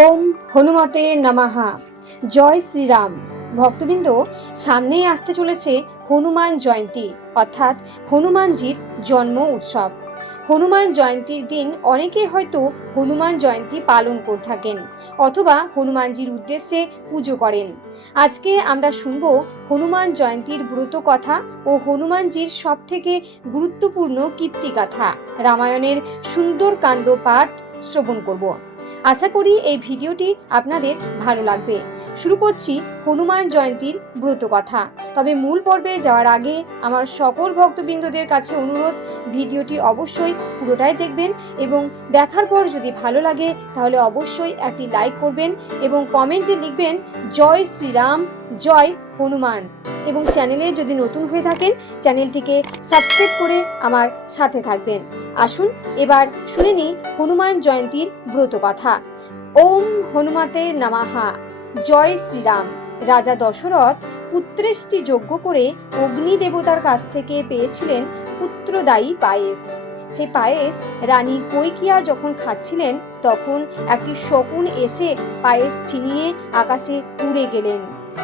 ওম হনুমতে নমাহা জয় শ্রীরাম। ভক্তবৃন্দ, সামনেই আসতে চলেছে হনুমান জয়ন্তী, অর্থাৎ হনুমানজির জন্ম উৎসব। হনুমান জয়ন্তীর দিন অনেকে হয়তো হনুমান জয়ন্তী পালন করে থাকেন, অথবা হনুমানজির উদ্দেশ্যে পুজো করেন। আজকে আমরা শুনব হনুমান জয়ন্তীর ব্রত কথা ও হনুমানজির সব থেকে গুরুত্বপূর্ণ কীর্তিগাথা। রামায়ণের সুন্দর কাণ্ড পাঠ শ্রবণ করব। আশা করি এই ভিডিওটি আপনাদের ভালো লাগবে। শুরু করছি হনুমান জয়ন্তীর ব্রত কথা। তবে মূল পর্বে যাওয়ার আগে আমার সকল ভক্তবৃন্দদের কাছে অনুরোধ, ভিডিওটি অবশ্যই পুরোটাই দেখবেন এবং দেখার পর যদি ভালো লাগে তাহলে অবশ্যই একটি লাইক করবেন এবং কমেন্টে লিখবেন, জয় শ্রীরাম, জয় হনুমান। এবং চ্যানেলে যদি নতুন হয়ে থাকেন, চ্যানেলটিকে সাবস্ক্রাইব করে আমার সাথে থাকবেন। আসুন, এবার শুনে নিই হনুমান জয়ন্তীর ব্রত কথা। ওম হনুমাতে নামাহা জয় শ্রীরাম। রাজা দশরথ পুত্রেষ্টি যজ্ঞ করে অগ্নি দেবতার কাছ থেকে পেয়েছিলেন পুত্রদায়ী পায়েস। সে পায়েস রানী কৈকিয়া যখন খাচ্ছিলেন, তখন একটি শকুন এসে পায়েস ছিনিয়ে আকাশে উড়ে গেলেন।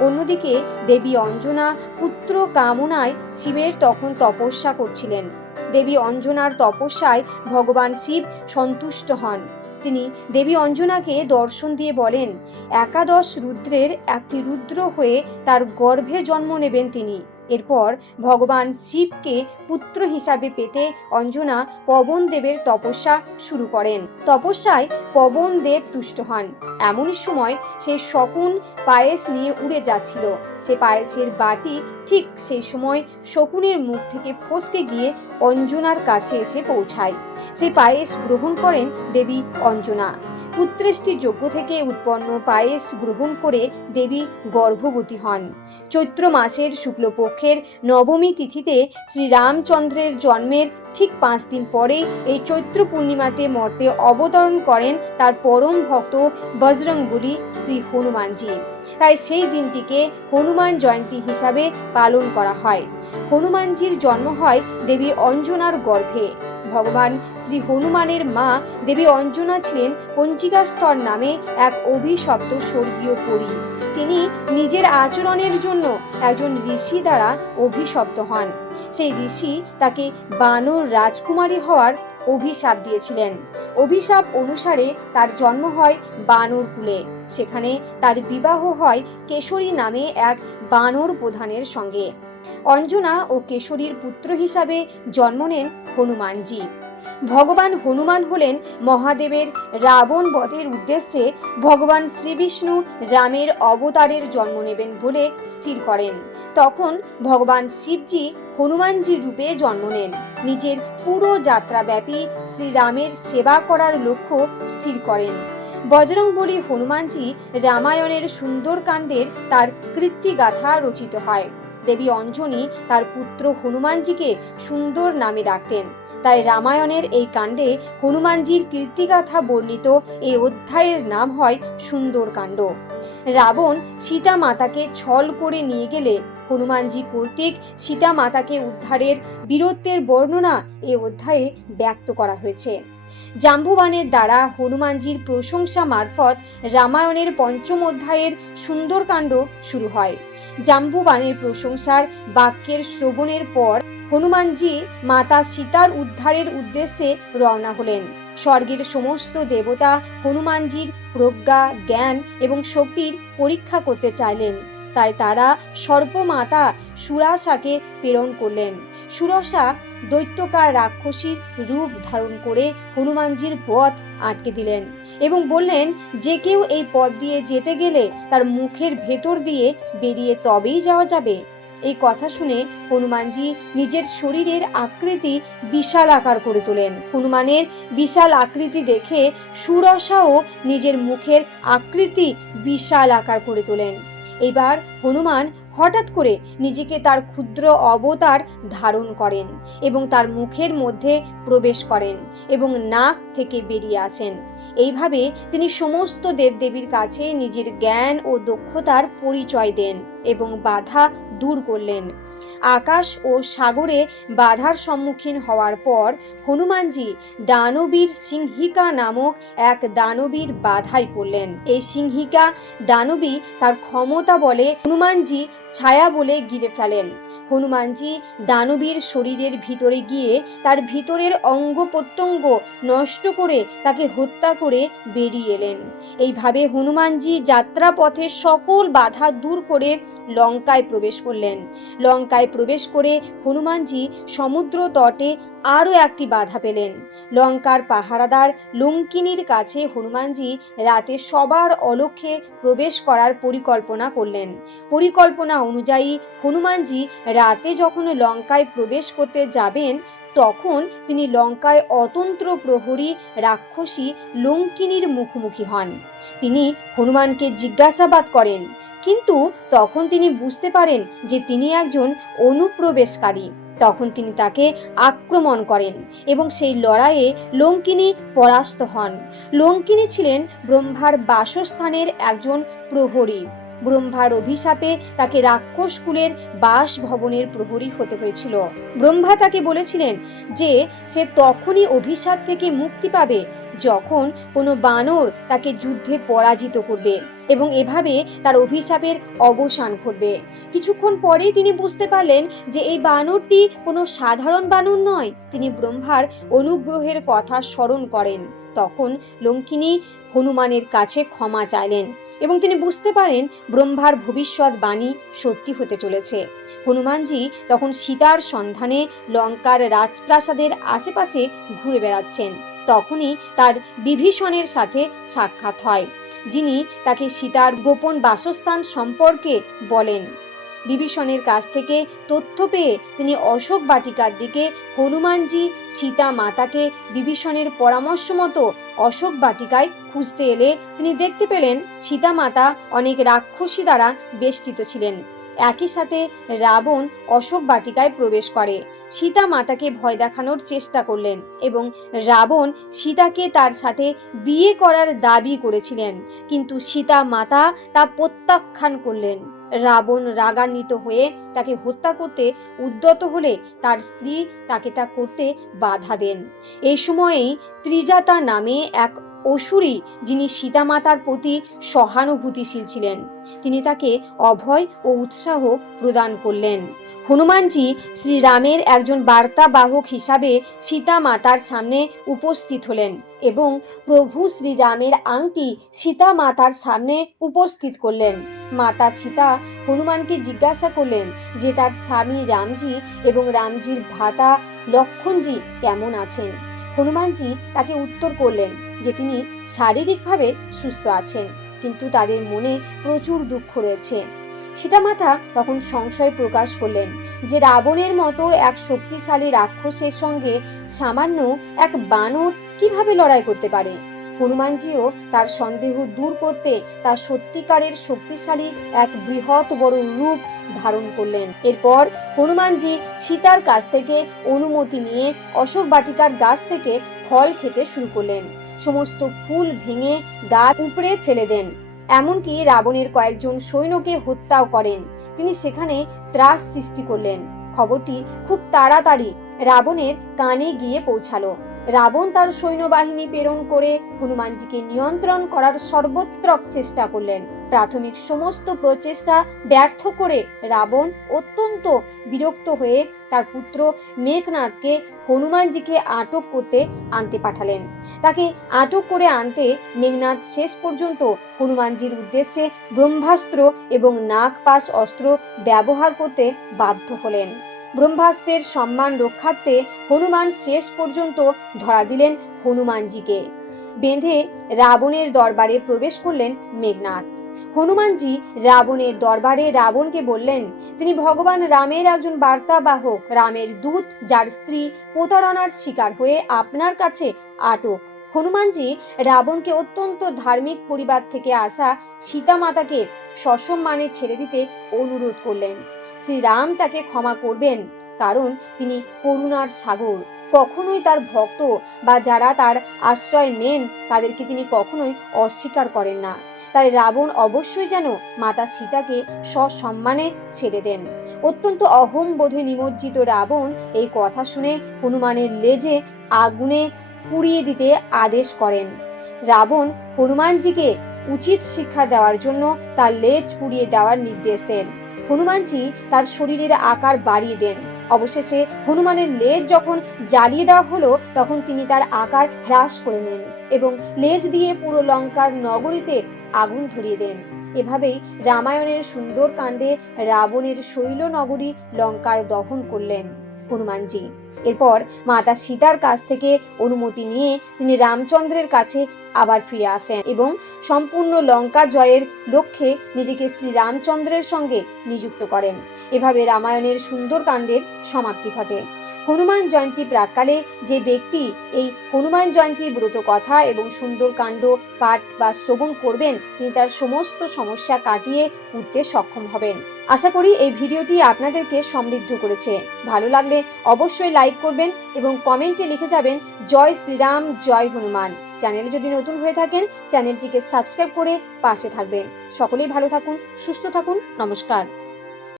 অন্যদিকে দেবী অঞ্জনা পুত্র কামনায় শিবের তখন তপস্যা করছিলেন। দেবী অঞ্জনার তপস্যায় ভগবান শিব সন্তুষ্ট হন। তিনি দেবী অঞ্জনাকে দর্শন দিয়ে বলেন, একাদশ রুদ্রের একটি রুদ্র হয়ে তার গর্ভে জন্ম নেবেন তিনি। এরপর ভগবান শিবকে পুত্র হিসাবে পেতে অঞ্জনা পবন দেবের তপস্যা শুরু করেন। তপস্যায় পবন দেব তুষ্ট হন। এমনই সময় সে শকুন পায়েস নিয়ে উড়ে যাচ্ছিল। সে পায়েসের বাটি ঠিক সেই সময় শকুনের মুখ থেকে ফসকে গিয়ে অঞ্জনার কাছে এসে পৌঁছায়। সে পায়েস গ্রহণ করেন দেবী অঞ্জনা। পুত্রেষ্টি যজ্ঞ থেকে উৎপন্ন পায়েস গ্রহণ করে দেবী গর্ভবতী হন। চৈত্র মাসের শুক্লপক্ষের নবমী তিথিতে শ্রীরামচন্দ্রের জন্মের ঠিক পাঁচ দিন পরে এই চৈত্র পূর্ণিমাতে মর্তে অবতরণ করেন তার পরম ভক্ত বজরংবলী শ্রী হনুমানজি। তাই সেই দিনটিকে হনুমান জয়ন্তী হিসাবে পালন করা হয়। হনুমানজির জন্ম হয় দেবী অঞ্জনার গর্ভে। ভগবান শ্রী হনুমানের মা দেবী অঞ্জনা ছিলেন পঞ্চিকাস্তর নামে এক অভিশপ্ত স্বর্গীয় পরী। তিনি নিজের আচরণের জন্য একজন ঋষি দ্বারা অভিশপ্ত হন। সেই ঋষি তাকে বানর রাজকুমারী হওয়ার অভিশাপ দিয়েছিলেন। অভিশাপ অনুসারে তার জন্ম হয় বানর কুলে। সেখানে তার বিবাহ হয় কেশরী নামে এক বানর প্রধানের সঙ্গে। অঞ্জনা ও কেশরীর পুত্র হিসাবে জন্ম নেন হনুমানজি। ভগবান হনুমান হলেন মহাদেবের রাবণ বধের উদ্দেশ্যে ভগবান শ্রীবিষ্ণু রামের অবতারের জন্ম নেবেন বলে স্থির করেন। তখন ভগবান শিবজি হনুমানজি রূপে জন্ম নেন। নিজের পুরো যাত্রাব্যাপী শ্রীরামের সেবা করার লক্ষ্য স্থির করেন। বজরংবলী হনুমানজি রামায়ণের সুন্দরকাণ্ডের তার কৃত্তিগাথা রচিত হয়। দেবী অঞ্জনী তার পুত্র হনুমানজিকে সুন্দর নামে ডাকতেন। তাই রামায়ণের এই কাণ্ডে হনুমানজির কীর্তিগাথা বর্ণিত এই অধ্যায়ের নাম হয় সুন্দরকাণ্ড রাবণ সীতা মাতাকে ছল করে নিয়ে গেলে হনুমানজি কর্তৃক সীতা মাতাকে উদ্ধারের বীরত্বের বর্ণনা এ অধ্যায়ে ব্যক্ত করা হয়েছে। জাম্বুবানের দ্বারা হনুমানজির প্রশংসা মারফত রামায়ণের পঞ্চম অধ্যায়ের সুন্দরকাণ্ড শুরু হয়। জাম্বুবানের প্রশংসার বাক্যের শ্রবণের পর হনুমানজি মাতা সীতার উদ্ধারের উদ্দেশ্যে রওনা হলেন। স্বর্গের সমস্ত দেবতা হনুমানজির প্রজ্ঞা, জ্ঞান এবং শক্তির পরীক্ষা করতে চাইলেন। তাই তারা সর্পমাতা সুরাসাকে প্রেরণ করলেন। সুরসা দৈত্যকার রাক্ষসীর রূপ ধারণ করে হনুমানজির পথ আটকে দিলেন এবং বললেন, যে কেউ এই পথ দিয়ে যেতে গেলে তার মুখের ভেতর দিয়ে বেরিয়ে তবেই যাওয়া যাবে। এই কথা শুনে হনুমানজি নিজের শরীরের আকৃতি বিশাল আকার করে তোলেন। হনুমানের বিশাল আকৃতি দেখে সুরসাও নিজের মুখের আকৃতি বিশাল আকার করে তোলেন। এবার হনুমান হঠাৎ করে নিজেকে তার ক্ষুদ্র অবতার ধারণ করেন এবং তার মুখের মধ্যে প্রবেশ করেন এবং নাক থেকে বেরিয়ে আসেন। এইভাবে তিনি সমস্ত দেবদেবীর কাছে নিজের জ্ঞান ও দক্ষতার পরিচয় দেন। এবং বাধা দূর করলেন। আকাশ ও সাগরে বাধার সম্মুখীন হওয়ার পর হনুমানজি দানবীর সিংহিকা নামক এক দানবীর বাধায় পড়লেন। এই সিংহিকা দানবী তার ক্ষমতা বলে হনুমানজি ছায়া বলে গিলে ফেলেন। হনুমানজি দানবীর শরীরের ভিতরে গিয়ে তার ভিতরের অঙ্গ প্রত্যঙ্গ নষ্ট করে তাকে হত্যা করে বেরিয়ে এলেন। এইভাবে হনুমানজি যাত্রাপথে সকল বাধা দূর করে লঙ্কায় প্রবেশ করলেন। লঙ্কায় প্রবেশ করে হনুমানজি সমুদ্র তটে আরও একটি বাধা পেলেন। লঙ্কার পাহারাদার লঙ্কিনীর কাছে হনুমানজি রাতে সবার অলক্ষ্যে প্রবেশ করার পরিকল্পনা করলেন। পরিকল্পনা অনুযায়ী হনুমানজি রাতে যখন লঙ্কায় প্রবেশ করতে যাবেন, তখন তিনি লঙ্কায় অতন্ত্র প্রহরী রাক্ষসী লঙ্কিনীর মুখোমুখি হন। তিনি হনুমানকে জিজ্ঞাসাবাদ করেন, কিন্তু তখন তিনি বুঝতে পারেন যে তিনি একজন অনুপ্রবেশকারী। তখন তিনি তাকে আক্রমণ করেন এবং সেই লড়াইয়ে লঙ্কিনী পরাস্ত হন। লঙ্কিনী ছিলেন ব্রহ্মার বাসস্থানের একজন প্রহরী। ব্রহ্মার অভিশাপে তাকে রাক্ষস কুলের বাসভবনের প্রহরী হতে হয়েছিল। ব্রহ্মা তাকে বলেছিলেন যে, সে তখনই অভিশাপ থেকে মুক্তি পাবে যখন কোনো বানর তাকে যুদ্ধে পরাজিত করবে এবং এভাবে তার অভিশাপের অবসান ঘটবে। কিছুক্ষণ পরেই তিনি বুঝতে পারলেন যে এই বানরটি কোনো সাধারণ বানর নয়, তিনি ব্রহ্মার অনুগ্রহের কথা স্মরণ করেন। তখন লঙ্কিনী হনুমানের কাছে ক্ষমা চাইলেন এবং তিনি বুঝতে পারেন ব্রহ্মার ভবিষ্যৎ বাণী সত্যি হতে চলেছে। হনুমানজি তখন সীতার সন্ধানে লঙ্কার রাজপ্রাসাদের আশেপাশে ঘুরে বেড়াচ্ছেন। তখনই তার বিভীষণের সাথে সাক্ষাৎ হয়, যিনি তাকে সীতার গোপন বাসস্থান সম্পর্কে বলেন। বিভীষণের কাছ থেকে তথ্য পেয়ে তিনি অশোক বাটিকার দিকে হনুমানজি সীতা মাতাকে বিভীষণের পরামর্শ মতো অশোক বাটিকায় খুঁজতে এলে তিনি দেখতে পেলেন সীতা মাতা অনেক রাক্ষসী দ্বারা বেষ্টিত ছিলেন। একই সাথে রাবণ অশোক বাটিকায় প্রবেশ করে। সীতা মাতাকে ভয় দেখানোর চেষ্টা করলেন এবং রাবণ সীতাকে তার সাথে বিয়ে করার দাবি করেছিলেন। কিন্তু সীতা মাতা তা প্রত্যাখ্যান করলেন। রাবণ রাগান্বিত হয়ে তাকে হত্যা করতে উদ্যত হলে তার স্ত্রী তাকে তা করতে বাধা দেন। এই সময়েই ত্রিজাতা নামে এক অসুরী যিনি সীতামাতার প্রতি সহানুভূতিশীল ছিলেন, তিনি তাকে অভয় ও উৎসাহ প্রদান করলেন। হনুমানজি শ্রীরামের একজন বার্তাবাহক হিসাবে সীতা মাতার সামনে উপস্থিত হলেন এবং প্রভু শ্রীরামের আংটি সীতা মাতার সামনে উপস্থিত করলেন। মাতা সীতা হনুমানকে জিজ্ঞাসা করলেন যে তার স্বামী রামজি এবং রামজির ভ্রাতা লক্ষণজি কেমন আছেন? হনুমানজি তাকে উত্তর করলেন যে তিনি শারীরিকভাবে সুস্থ আছেন, কিন্তু তাদের মনে প্রচুর দুঃখ রয়েছে। সীতামাতা তখন সংশয় প্রকাশ করলেন যে রাবণের মতো এক শক্তিশালী রাক্ষসের সঙ্গে সামান্য এক বানর কীভাবে লড়াই করতে পারে? হনুমানজিও তার সন্দেহ দূর করতে তার সত্যিকারের শক্তিশালী এক বৃহৎ বড় রূপ ধারণ করলেন। এরপর হনুমানজি সীতার কাছ থেকে অনুমতি নিয়ে অশোক বাটিকার গাছ থেকে ফল খেতে শুরু করলেন। সমস্ত ফুল ভেঙে গাছ উপড়ে ফেলে দেন। এমনকি রাবণের কয়েকজন সৈন্যকে হত্যাও করেন। তিনি সেখানে ত্রাস সৃষ্টি করলেন। খবরটি খুব তাড়াতাড়ি রাবণের কানে গিয়ে পৌঁছালো। রাবণ তার সৈন্যবাহিনী প্রেরণ করে হনুমানজিকে নিয়ন্ত্রণ করার সর্বত্র চেষ্টা করলেন। প্রাথমিক সমস্ত প্রচেষ্টা ব্যর্থ করে রাবণ অত্যন্ত বিরক্ত হয়ে তার পুত্র মেঘনাথকে হনুমানজিকে আটক করতে আনতে পাঠালেন। তাকে আটক করে আনতে মেঘনাথ শেষ পর্যন্ত হনুমানজির উদ্দেশ্যে ব্রহ্মাস্ত্র এবং নাগপাশ অস্ত্র ব্যবহার করতে বাধ্য হলেন। ব্রহ্মাস্ত্রের সম্মান রক্ষার্থে হনুমান শেষ পর্যন্ত ধরা দিলেন হনুমানজিকে। বেঁধে রাবণের দরবারে প্রবেশ করলেন মেঘনাথ হনুমানজি রাবণের দরবারে রাবণকে বললেন, তিনি ভগবান রামের একজন বার্তাবাহক। রামের দূত, যার স্ত্রী প্রতারণার শিকার হয়ে আপনার কাছে আটক। হনুমানজি রাবণকে অত্যন্ত ধার্মিক পরিবার থেকে আসা সীতা মাতাকে সসম্মানে ছেড়ে দিতে অনুরোধ করলেন। শ্রীরাম তাকে ক্ষমা করবেন, কারণ তিনি করুণার সাগর। কখনোই তার ভক্ত বা যারা তার আশ্রয় নেন, তাদেরকে তিনি কখনোই অস্বীকার করেন না। তাই রাবণ অবশ্যই যেন মাতা সীতাকে সসম্মানে ছেড়ে দেন। অত্যন্ত অহং বোধে নিমজ্জিত রাবণ এই কথা শুনে হনুমানের লেজে আগুনে পুড়িয়ে দিতে আদেশ করেন। রাবণ হনুমানজিকে উচিত শিক্ষা দেওয়ার জন্য তার লেজ পুড়িয়ে দেওয়ার নির্দেশ দেন। হনুমানজি তার শরীরের আকার বাড়িয়ে দেন। অবশেষে হনুমানের লেজ যখন জ্বালিয়ে দেওয়া হলো, তখন তিনি তার আকার হ্রাস করে নেন এবং লেজ দিয়ে পুরো লঙ্কার নগরীতে আগুন ধরিয়ে দেন। এভাবেই রামায়ণের সুন্দর কাণ্ডে রাবণের শৈল নগরী লঙ্কার দহন করলেন হনুমানজি। এরপর মাতা সীতার কাছ থেকে অনুমতি নিয়ে তিনি রামচন্দ্রের কাছে আবার ফিরে আসেন এবং সম্পূর্ণ লঙ্কা জয়ের লক্ষ্যে নিজেকে শ্রী রামচন্দ্রের সঙ্গে নিযুক্ত করেন। এভাবে রামায়ণের সুন্দর কাণ্ডের সমাপ্তি ঘটে। হনুমান জয়ন্তী প্রাককালে যে ব্যক্তি এই হনুমান জয়ন্তী ব্রত কথা এবং সুন্দর কাণ্ড, পাঠ বা শ্রবণ করবেন, তিনি তার সমস্ত সমস্যা কাটিয়ে উঠতে সক্ষম হবেন। আশা করি এই ভিডিওটি আপনাদেরকে সমৃদ্ধ করেছে। ভালো লাগলে অবশ্যই লাইক করবেন এবং কমেন্টে লিখে যাবেন, জয় শ্রীরাম, জয় হনুমান। চ্যানেলে যদি নতুন হয়ে থাকেন, চ্যানেলটিকে সাবস্ক্রাইব করে পাশে থাকবেন। সকলেই ভালো থাকুন, সুস্থ থাকুন, নমস্কার।